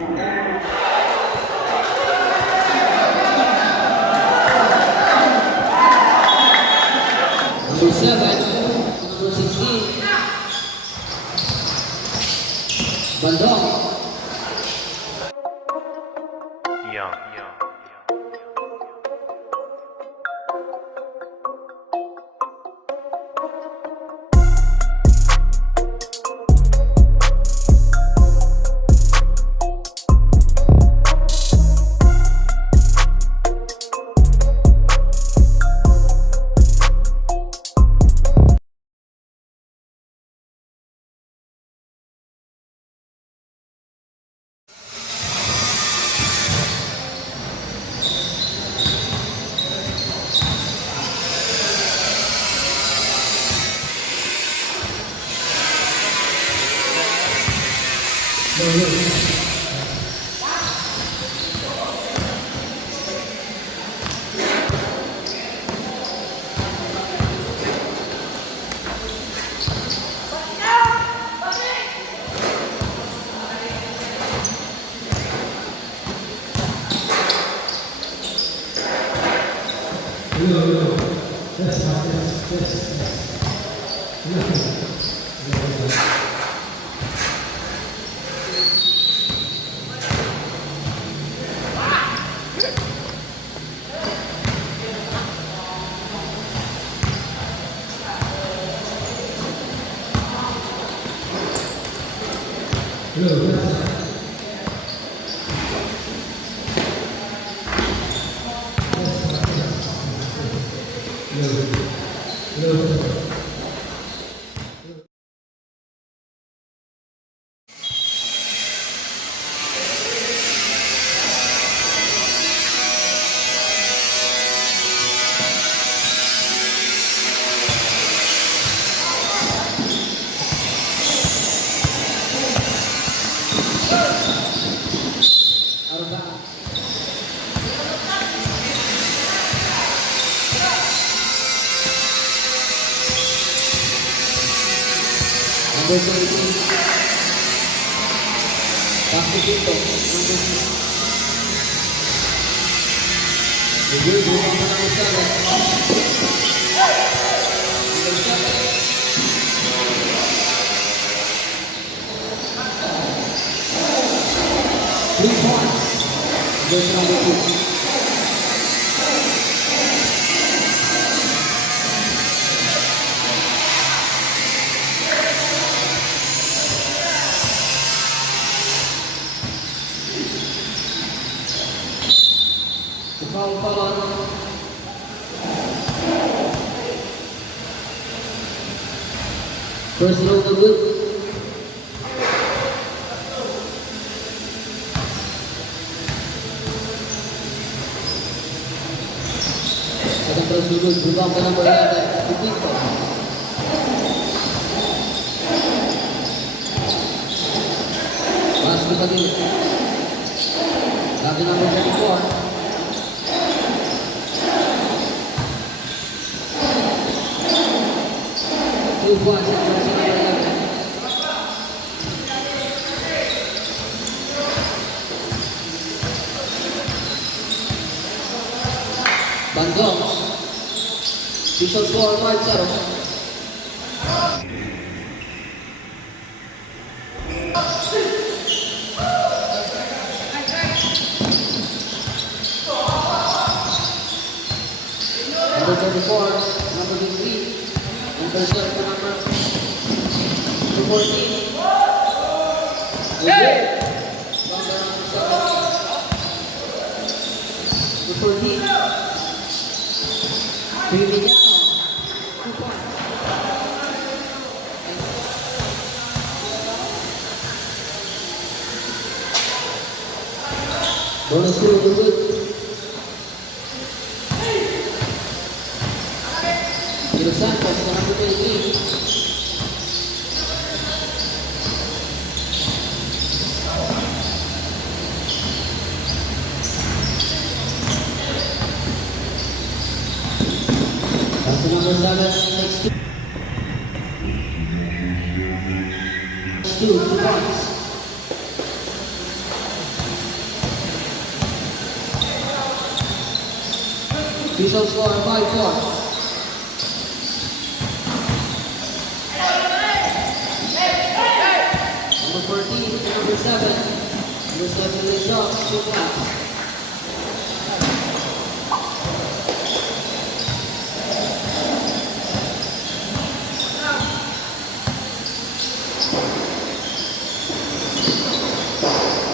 Number 7, number 16. Bandong. Young. Number 20. Bakit dito? Number 2. Number 3 points. There's number 2. First row na good. At ang presunod, bubang ka ng bayada. Dito. Pass ka din. Lagi number 34. Buat Bandung official score 5-0. Number 34, number 23, number 7, number 14. Okay. Number 14. Viridiano. 2 points. Bonus to the good. Dos Santos, number 23. That's number 7, next 2. 2 points. Official score 5-4. Number 14 to number 7. Number 7 is up, 2 points.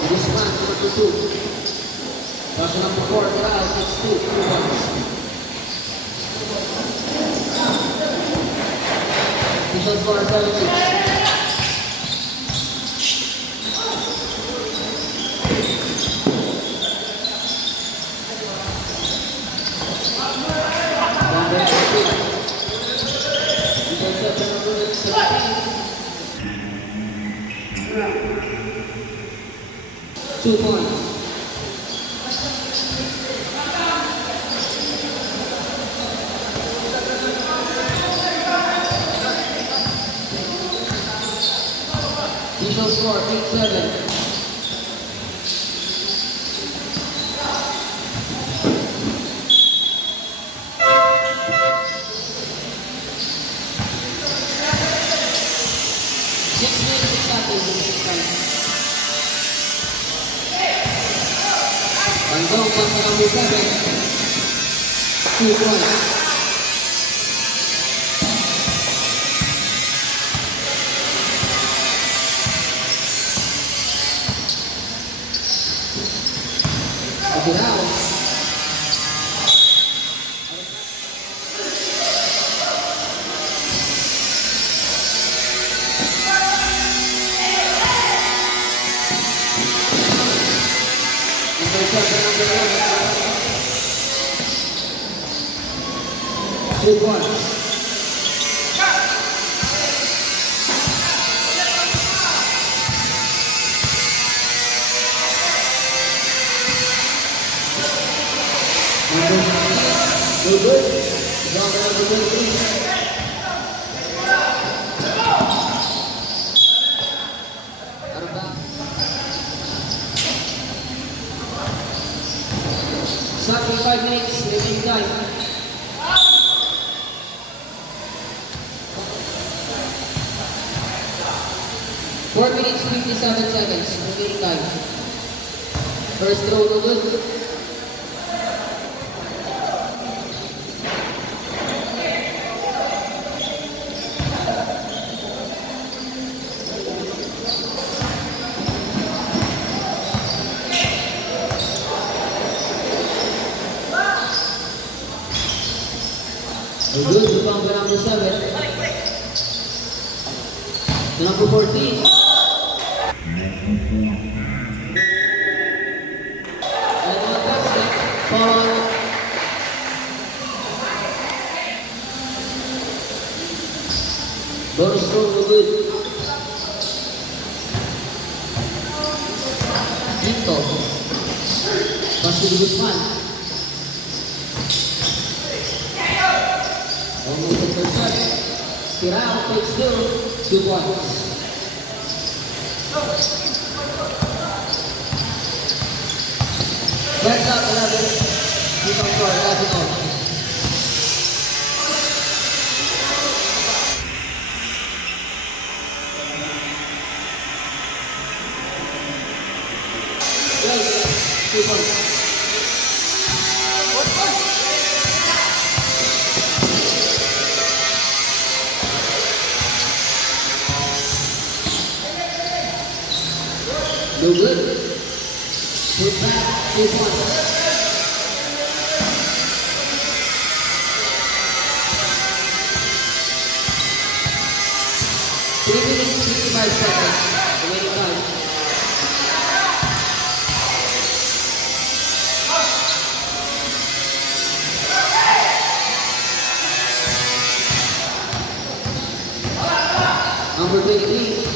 This one to number 2. Pass number 4, get out, it's 2 points. Official score 7-6. Two points. Official score 8-7. Bandung pasal number 7. 2 points. Abirao. Number 2 points. Number 2 good. Number 23. Exactly 5 minutes, remaining time. 4 minutes, 57 seconds, remaining time. First throw, no good. Good, rebound by number 7. To number 14. And one basket. Foul. Bonus throw, no good. Quinto. Pass to Guzman. Almost the third shot. Tirao takes 2 points. Back up 11. Keep on score, that's it all. Well, 2 points. No good. Put back 2 points. Three minutes, 55 seconds. Remaining time. Number 23.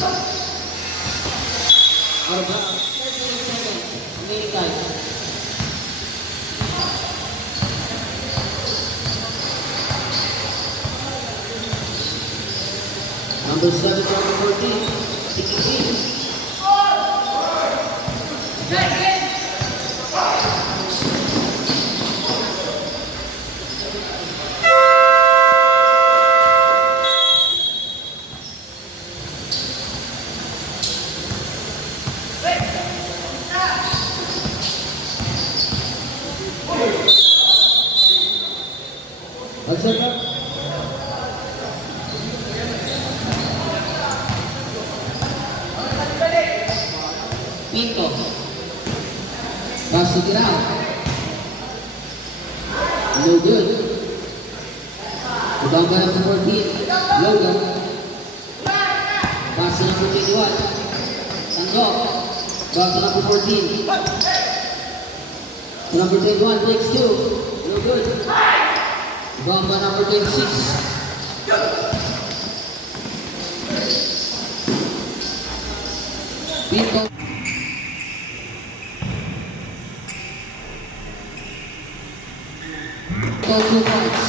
Out of bounds. 38 seconds. Remaining time. Number 7, number 14. 16. Pinto. Pass to ground. No good. Rebound by number 14. Logan. Pass to number 21. Tandok. Back to number 14. To number 21. Takes two. No good. Rebound by number 26. Pinto. Pinto 2 points.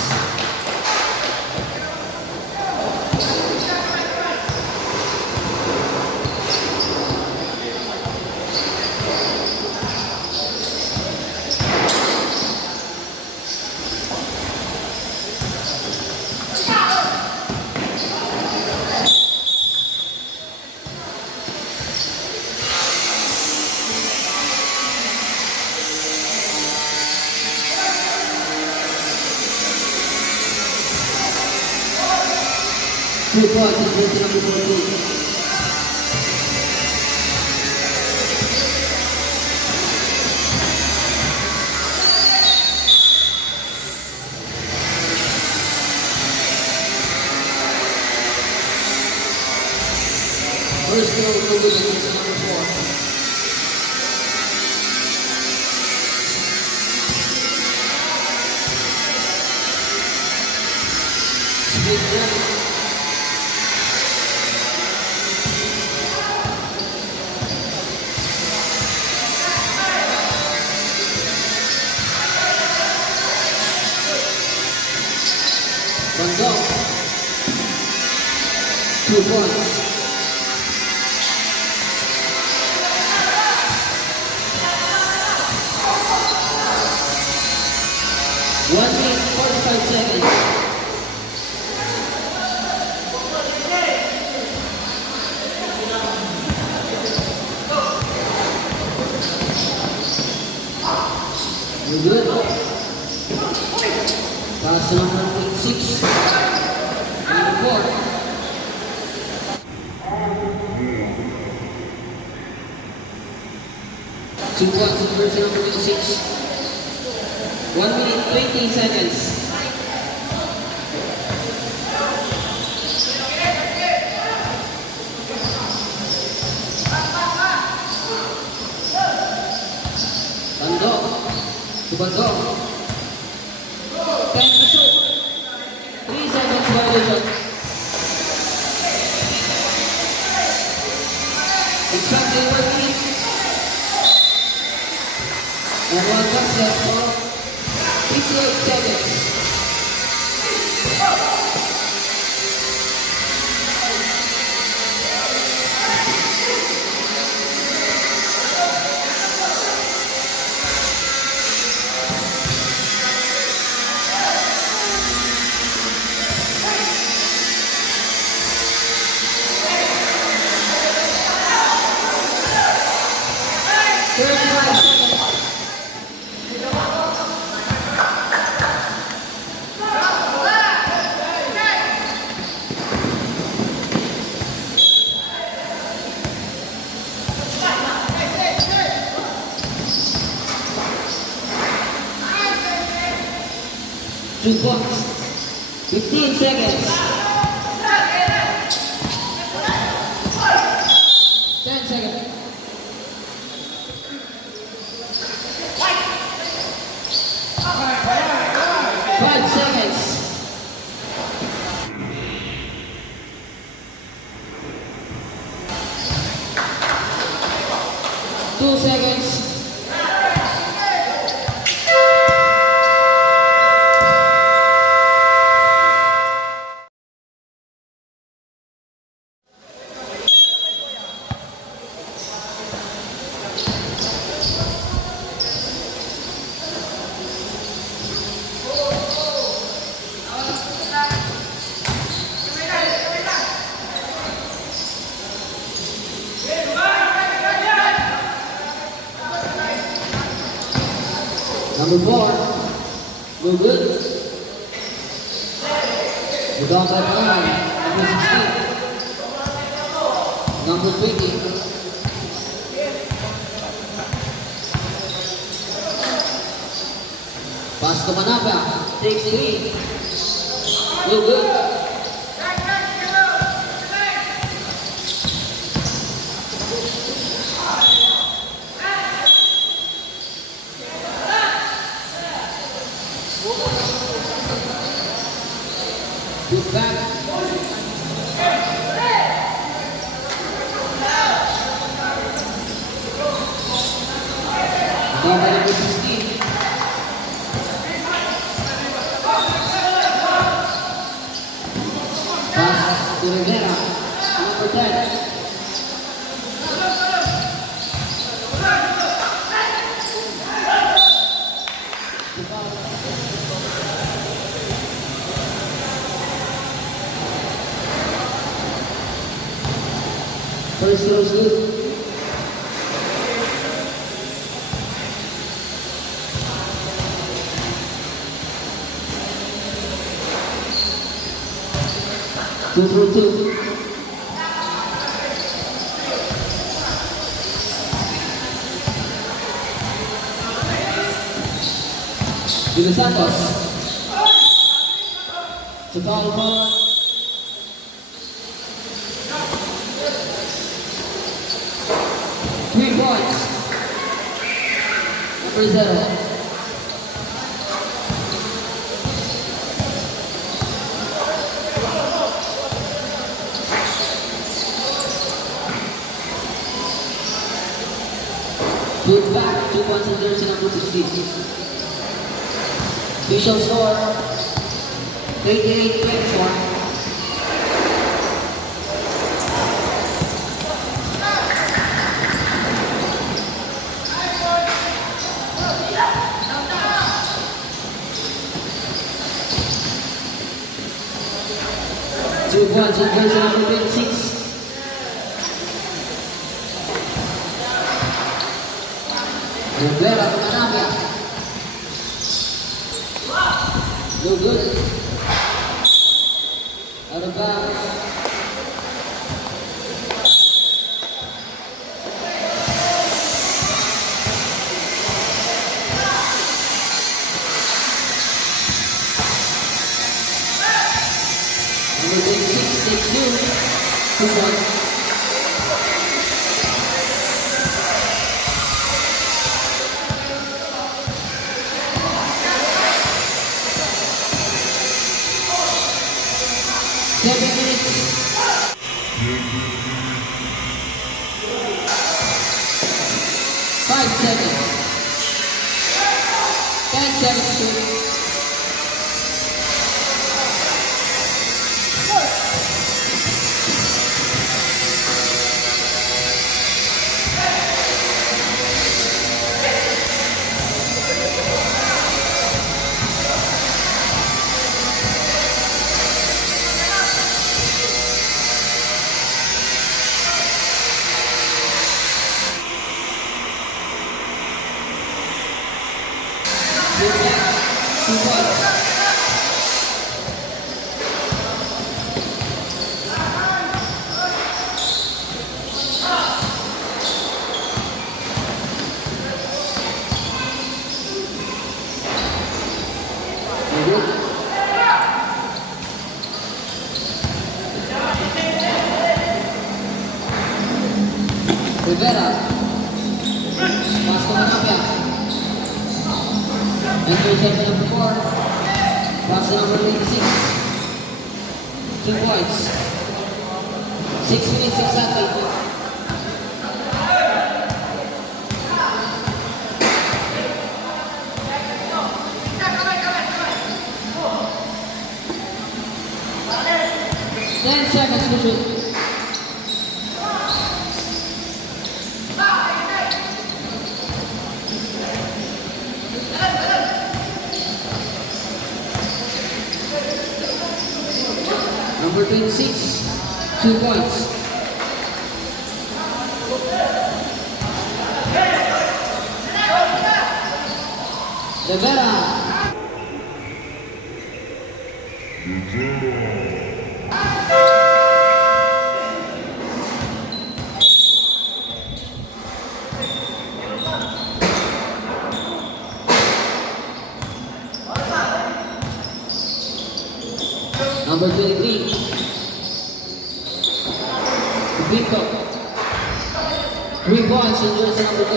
Two points and number 14. First throw, no good against number 4. Big run. Tandok. 2 points. One minute, 45 seconds. You good? Pass to number 6. Number 4. Two points in version number 6. 1 minute, 20 seconds. Tandok. Tubandok. 10 to shoot. 3 seconds violation. Exactly 1 minute. And 1 box left for 58 seconds. Two points. 15 seconds. 10 seconds. 5 seconds. 2 seconds. Number 4, no good. Rebound by Palan, number 16. Number 20. Pasco Manapa takes the lead. No good. Put back. Number 16. Pass to Rivera. Number 10. First throw is good. Two for two. De Los Santos. To foul ball. Three points. Number 0. Put back 2 points in jersey number 16. Official score 88-21. Two points in jersey number 26. Rivera to Manapia. No good. Out of bounds. Number 26 takes 2. 2 points. Rivera. Pasco Manapia. Interception number 4. Pass number 26. 2 points. 6 minutes exactly. Seconds to shoot. Number 26, 2 points. Rivera. Number 23. Vito. 3 points in jersey number 2.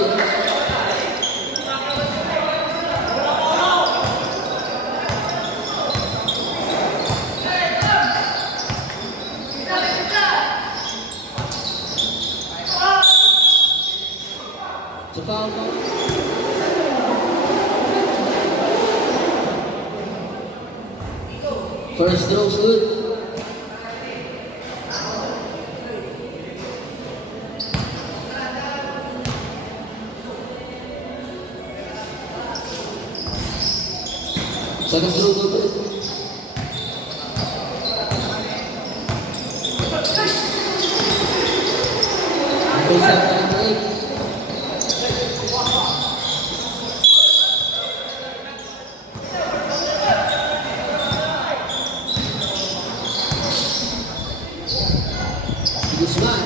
To foul ball. First throw's good. Second throw good. Number 7, number 8. Guzman.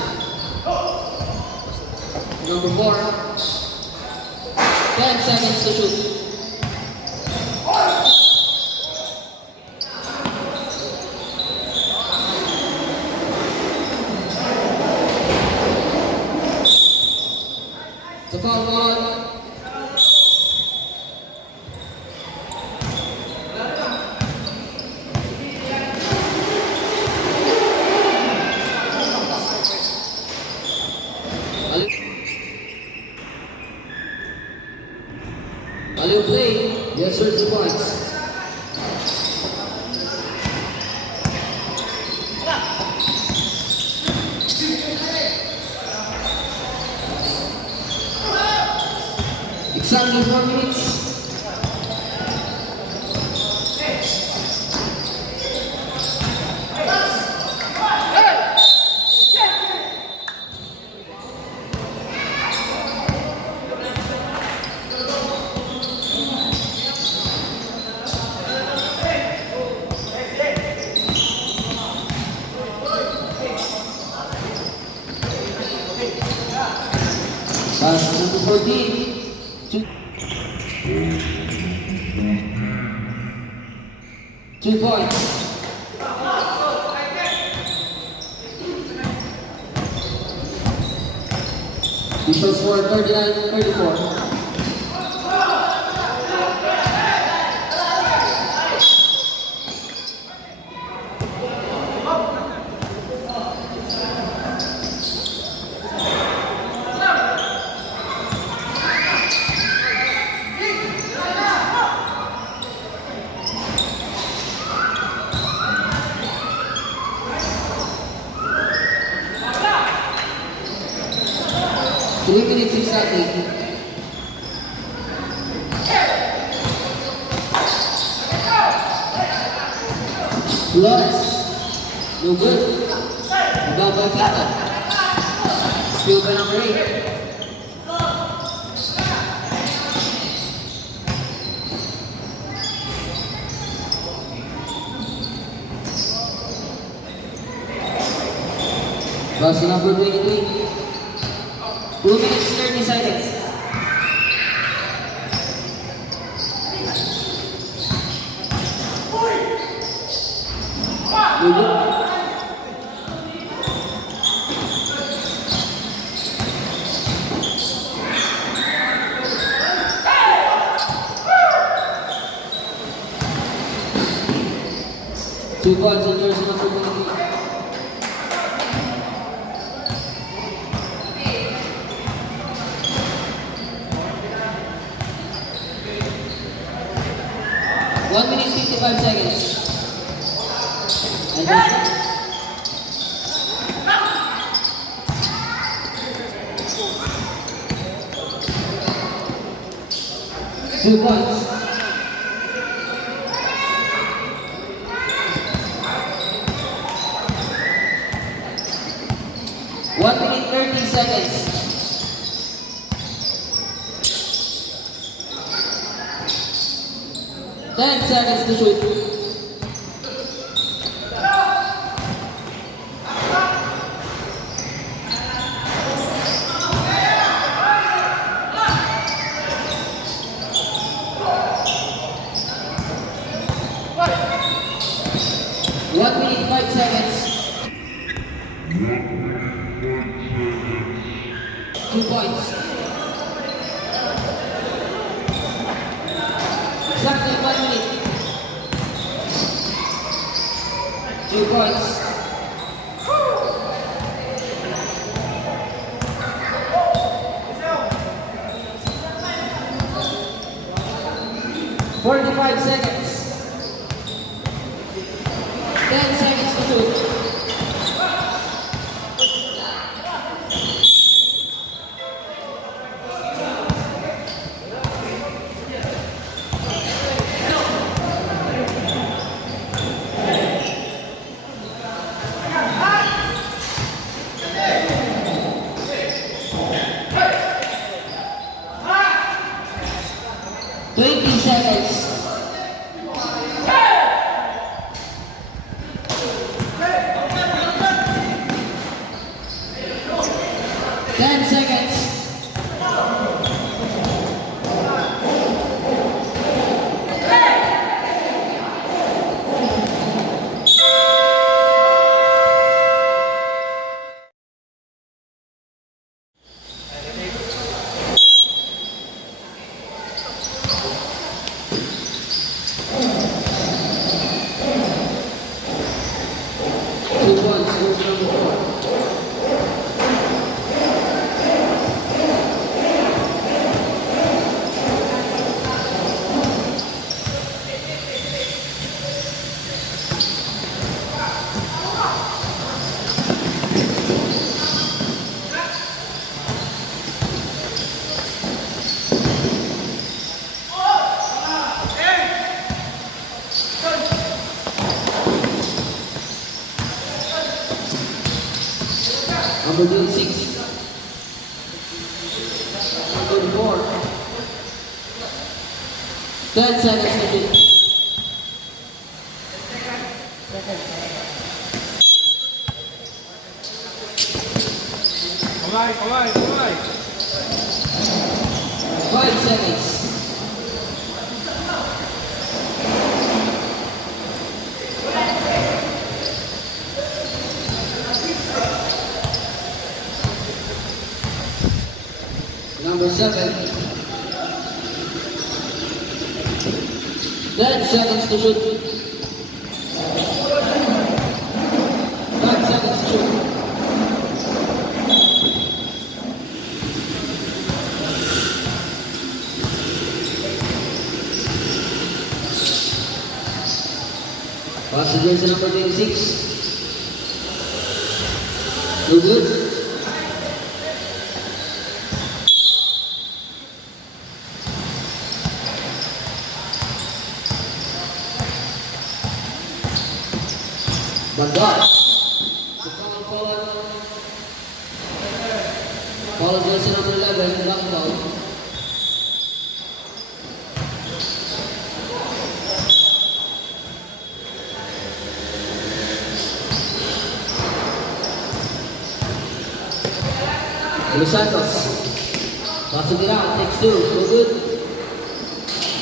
Number 4. 10 seconds to shoot. The foul ball. Aliu play, yes sir, 2 points. Exactly 4 minutes. Number 14. 2 points. He shoots for 39-34. Three minutes exactly. Flores. No good. Mababa kita. Spill by number 8. Pass to number 23. 2 minutes 30 seconds. Good. 2 points in jersey number 23. One minute 55 seconds. And that's it. Two points. One minute 30 seconds. Ten seconds to shoot. One minute points. Exactly 1 minute. 2 points. "45 seconds. 10 seconds to shoot. Twenty seconds. 10 seconds. Two points, goes number 4. Number 26. Number 4. 10 seconds to shoot. Come on. 5 seconds. Number 7. 10 seconds to shoot. 5 seconds to shoot. Pass the jersey number 26. No good. But God, the follow jersey number 11, lockdown. Los Santos, passing it out, takes 2, no good.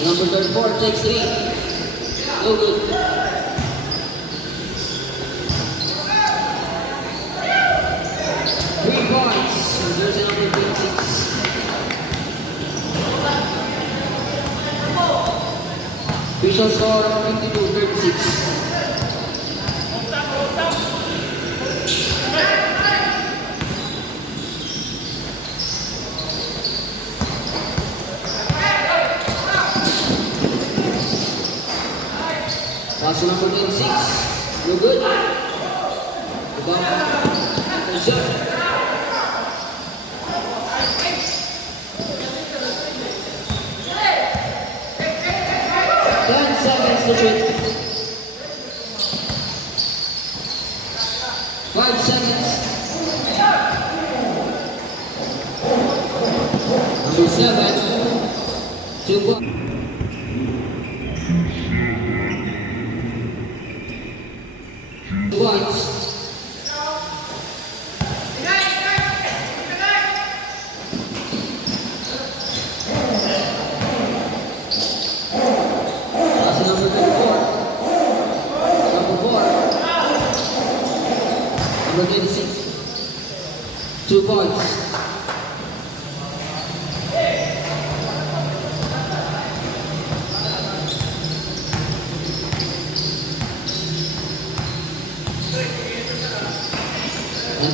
Number 34 takes 3, no good. Jersey number 26. Official score 52-36. Pass number 26. No good. Shot. 10 seconds to shoot. 5 seconds. Number 7. 2 points. Pass number 34. Number 4. Number 26. 2 points.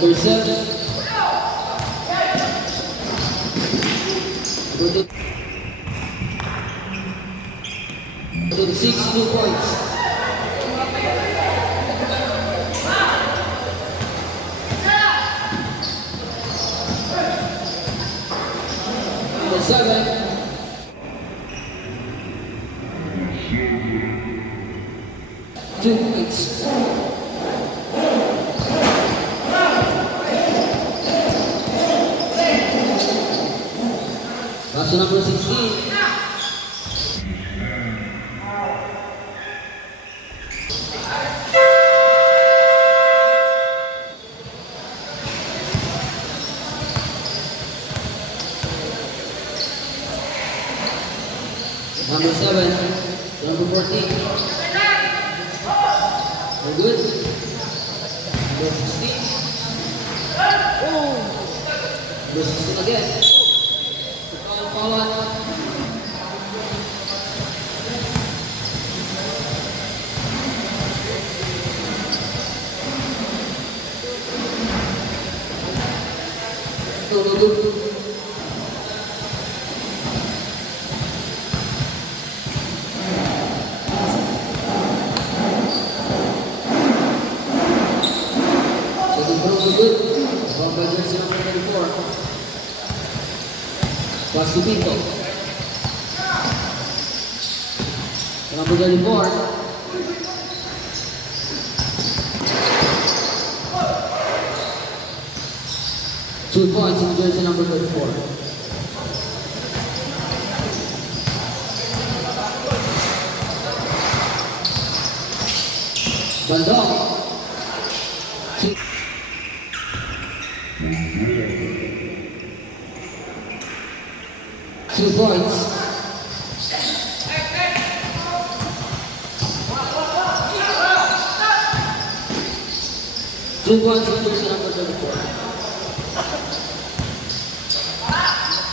Number 7. Number 6, 2 points. Number 7. Two points. Pass number 16. Number 7, number 14. We're good. Number 16. Number 16 again. Foul on. No good. Good. Ball by jersey number 34. Pass to Pinto. Number 34. Two points in jersey number 34. Bandong. 2 points. Two points in jersey number 34.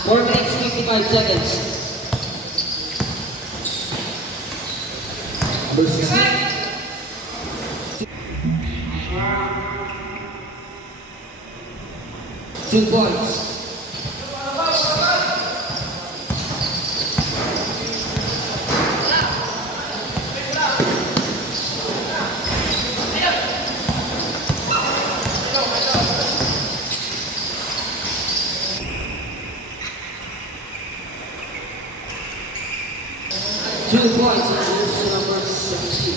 4 minutes, 55 seconds. Number 16. Two points. Two points in jersey number 17.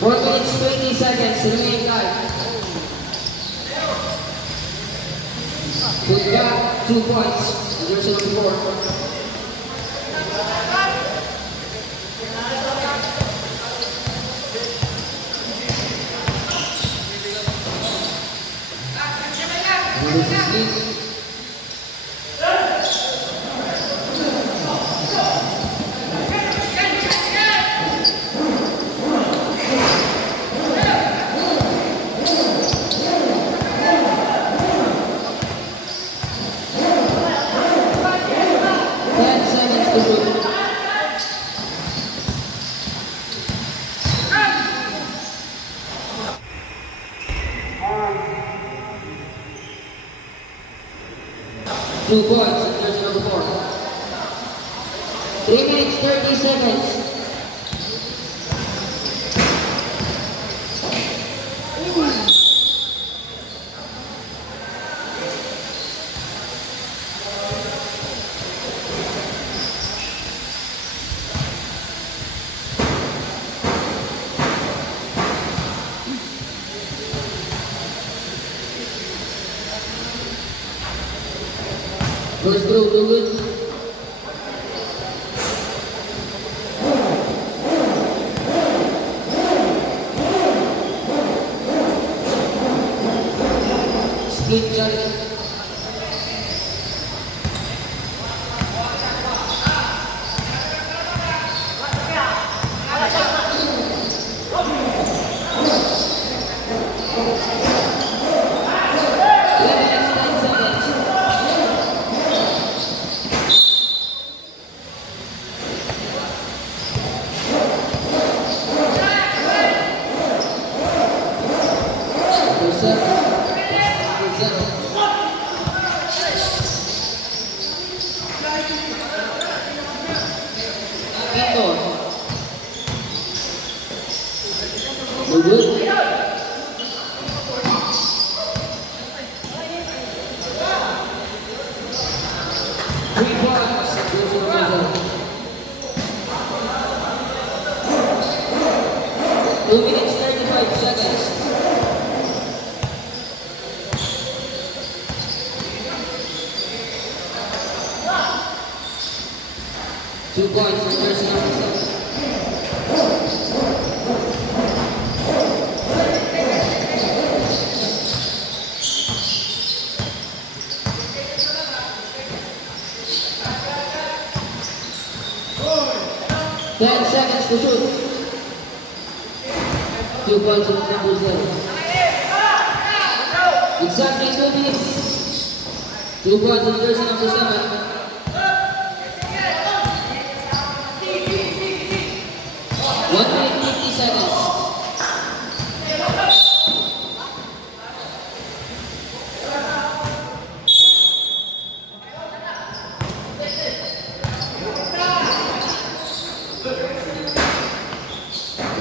Four minutes, 20 seconds, remaining time. Good back, 2 points in jersey number 4. Number 16. Two points in jersey number 4. 3 minutes, 30 seconds. First throw, no good. Split shot. set. That's number 0. Pinto. No good. 3 points. 2-0. 2 minutes 35 seconds. Two points for jersey number 7. Ten seconds to shoot. 2 points for number 0. Exactly 2 minutes. 2 points for jersey number 7. 1 minute 50 seconds.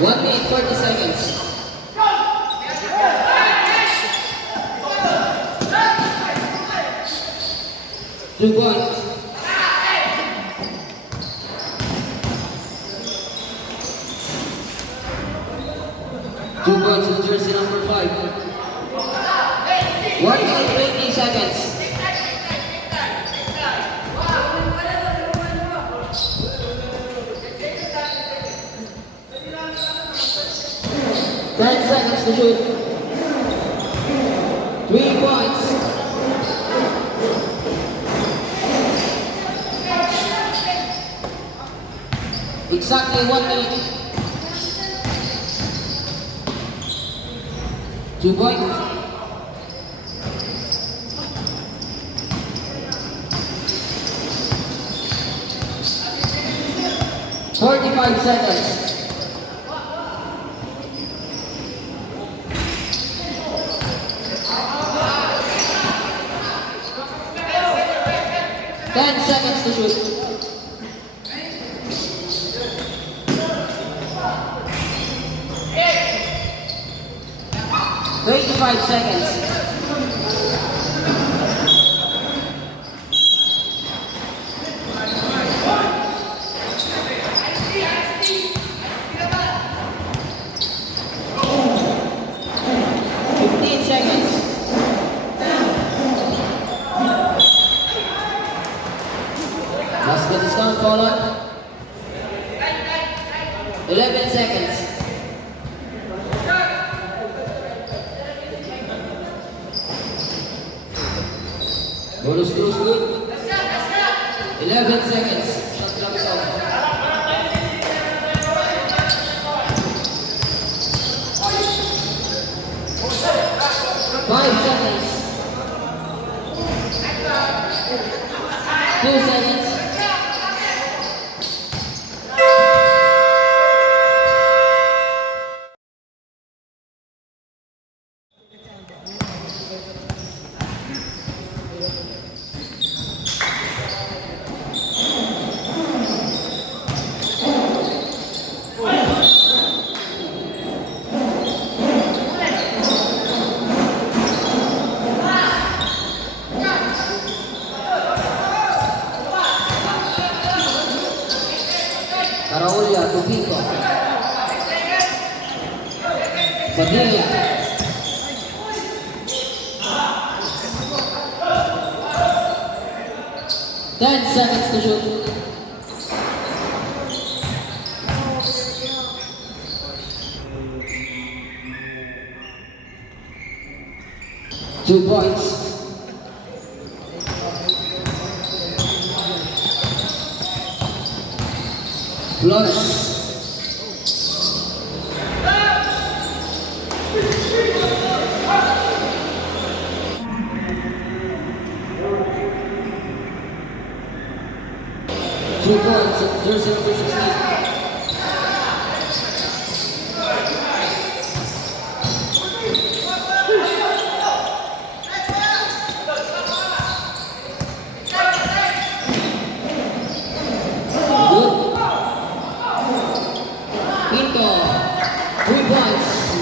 One minute 40 seconds. Two points. Two points in jersey number 5. 1 minute 20 seconds. Ten seconds to shoot. 3 points. Exactly 1 minute. 2 points. Forty-five seconds. Ten seconds to shoot. 25 seconds. Basket is count followed. 11 seconds. Bonus close good. 11 seconds. Shot clock is off. Five seconds. 2 seconds. Caraulia, Tupito. Padilla. Ten seconds to shoot. Two points. Flores. Two points, jersey number 16.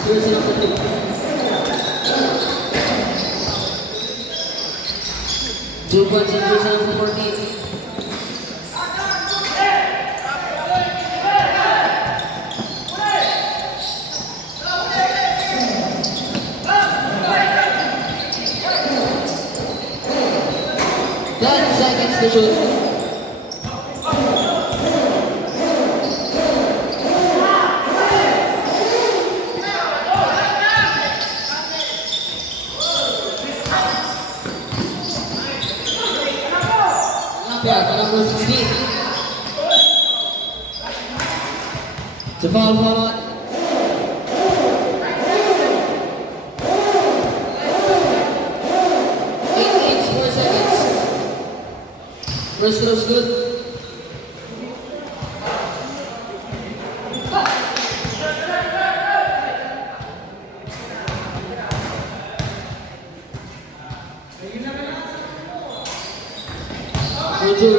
jersey number 2. 2 points in jersey number 14. Seconds to shoot. Napia, number 16. To foul on. 4 seconds. First throw's good. Two.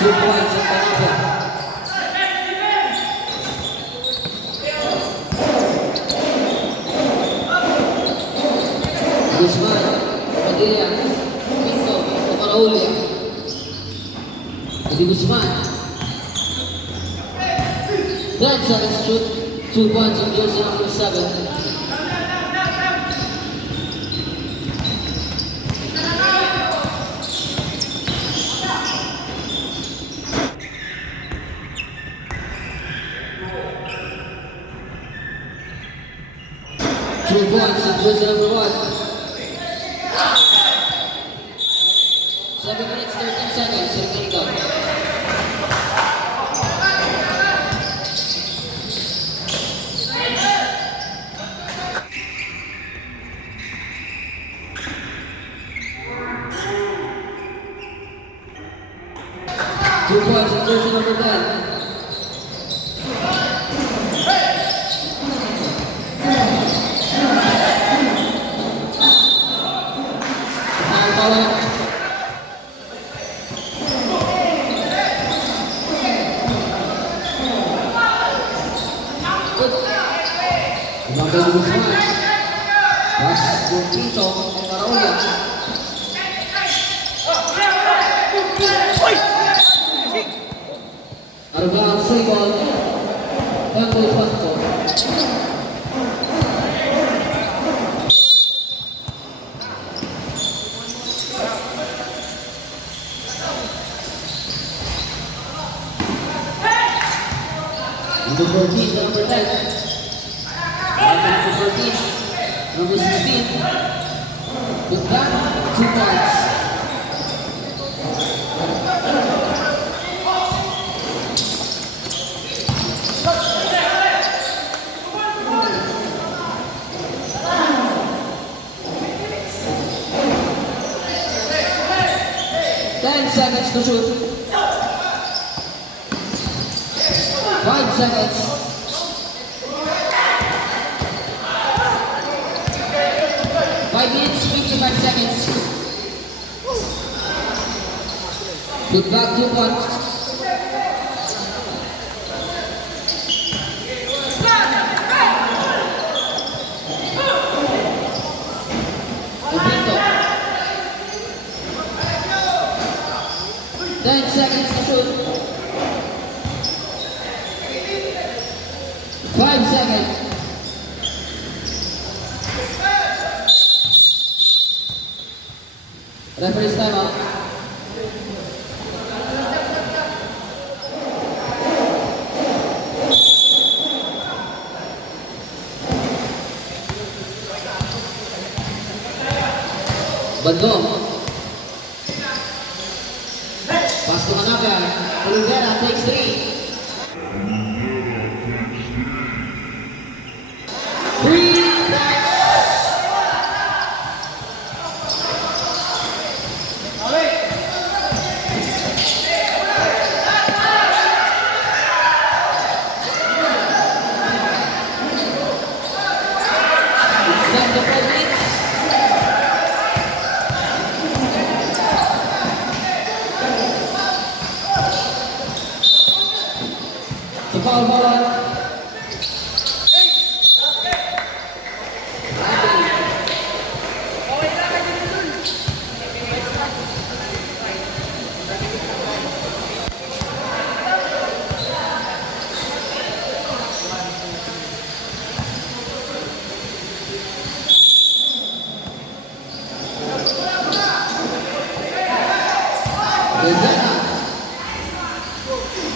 2 points in Canada. Guzman, Padilla, Pinto, Omaraulia. Edi Guzman. 10 seconds to shoot. 2 points in jersey number 7. Two points in jersey number 1. 7 minutes, 13 seconds. Remaining down. Two points in jersey number 10. Edi Guzman. Pass for Pinto, Omaraulia. Arugao Seibol, Tango Panto. Number 14 to number 10. Number 14, number 16. With that, 2 points. Seconds to shoot. 5 seconds. 5 minutes, 55 seconds. Good back, 2 points. Pinto. 10 seconds to shoot. 5 seconds. Referee's time out. Bandung. Pass to Hanaka. Olivera takes 3. 3 points. foul ball on. Lezana.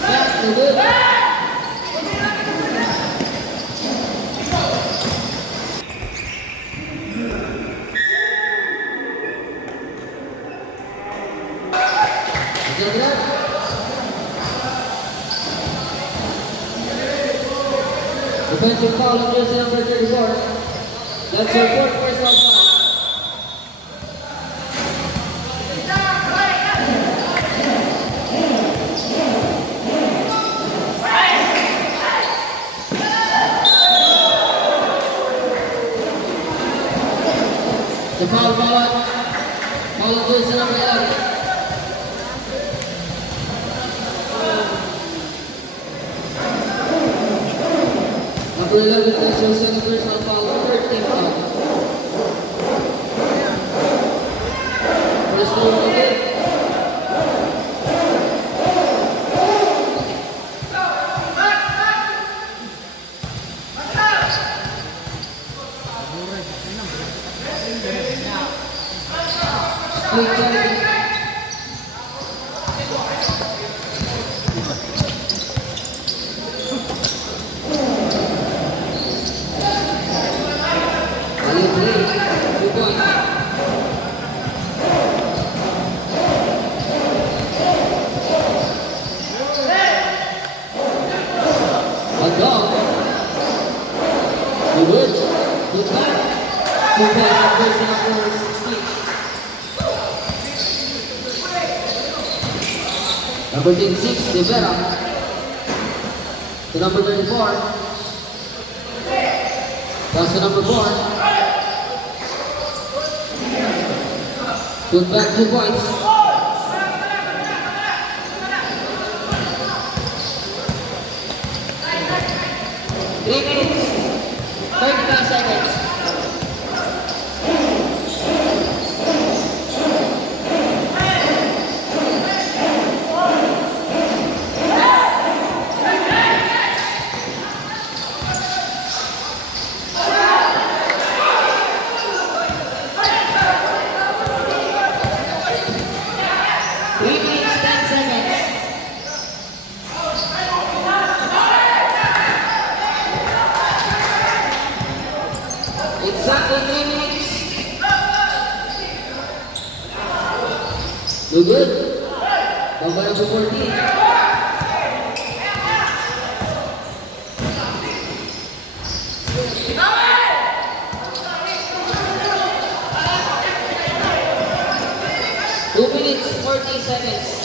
Yeah, no good. Lezana. Defensive foul on jersey number 34. That's your fourth personal foul. The foul ball on. Foul on jersey number 11. Number 11 is your second personal foul, third team foul. First move of it. Split carry. Value 3, 2 points. A dog. Good. Good back. 2 points on person number 16. Number 26, Rivera. To number 34. Pass to number 4. Put back 2 points. Three minutes, 35 seconds. Exactly 3 minutes. No good. Number 14. Two minutes, 40 seconds.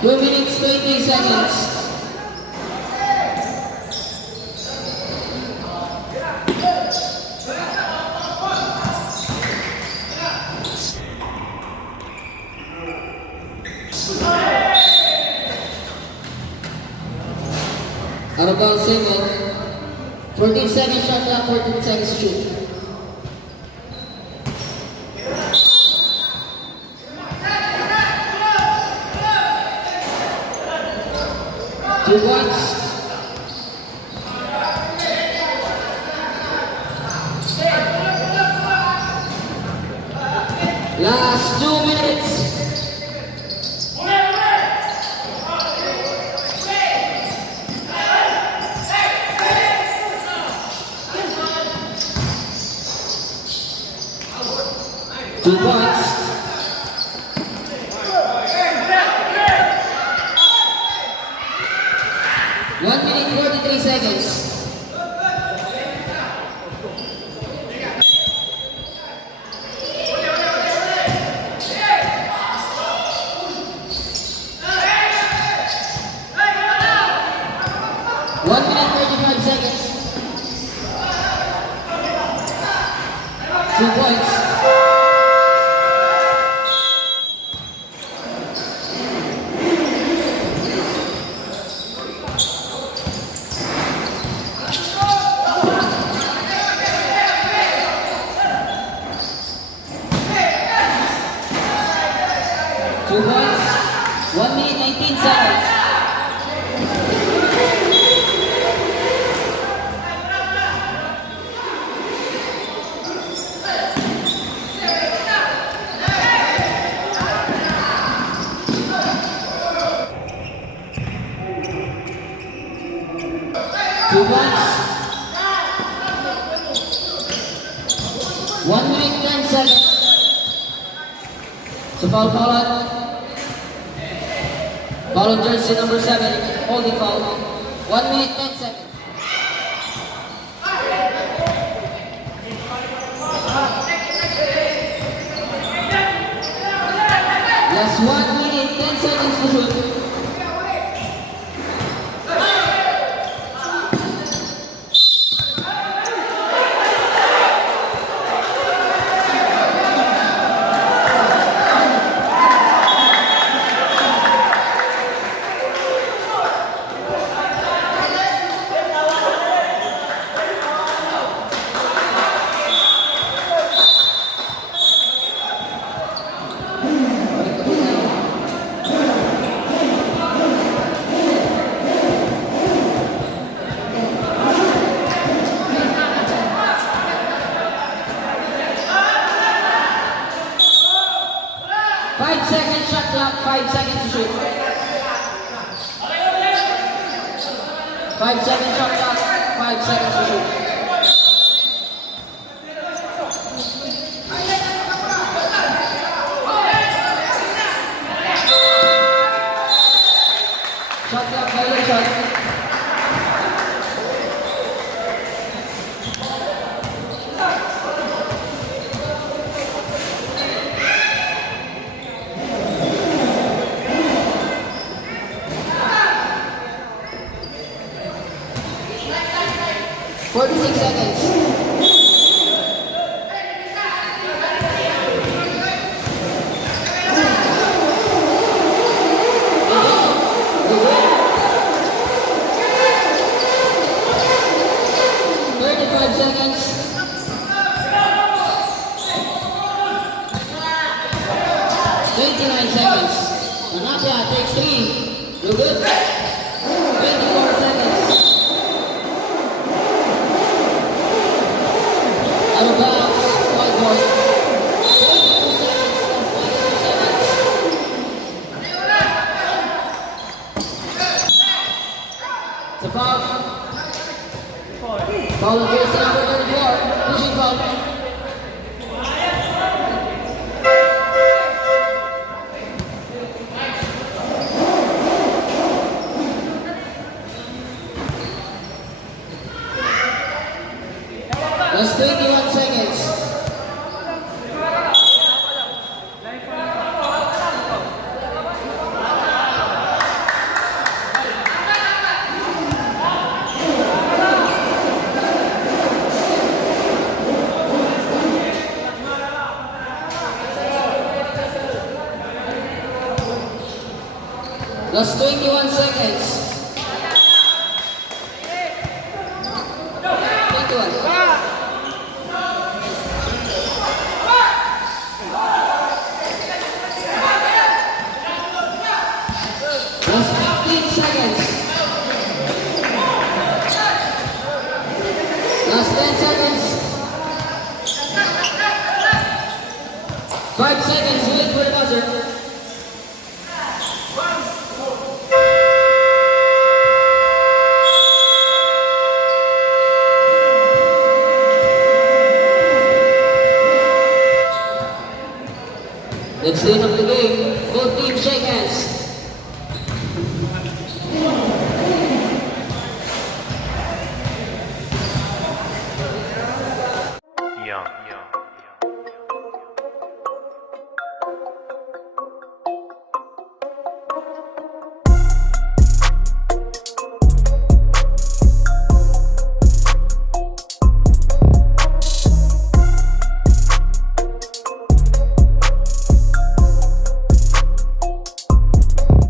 Two minutes, 20 seconds. Out of bounds single. 14 seconds shot clock, 14 seconds shoot. Two points. Last 2 minutes. Two points. 30 seconds. One minute, 35 seconds. 2 points. Two points. 1 minute, 19 seconds. Two points. 1 minute, 10 seconds. So foul call on jersey number 7, holding foul. 1 minute, 10 seconds. Yes, 1 minute, 10 seconds to shoot. Five seconds shot clock, 5 seconds to shoot. 5 seconds shot clock, 5 seconds to shoot. Shot clock violation. Forty-six seconds. Seconds. 29 seconds. Anapia takes 3. You're good. 24 seconds. Out of bounds. 1 point. 22 seconds. 22 seconds. It's a foul. Foul on jersey number 34, pushing foul. That's 21 seconds. That's 21 seconds. 21. That's 15 seconds. Last 10 seconds. 5 seconds, wait for the buzzer. Let's stay up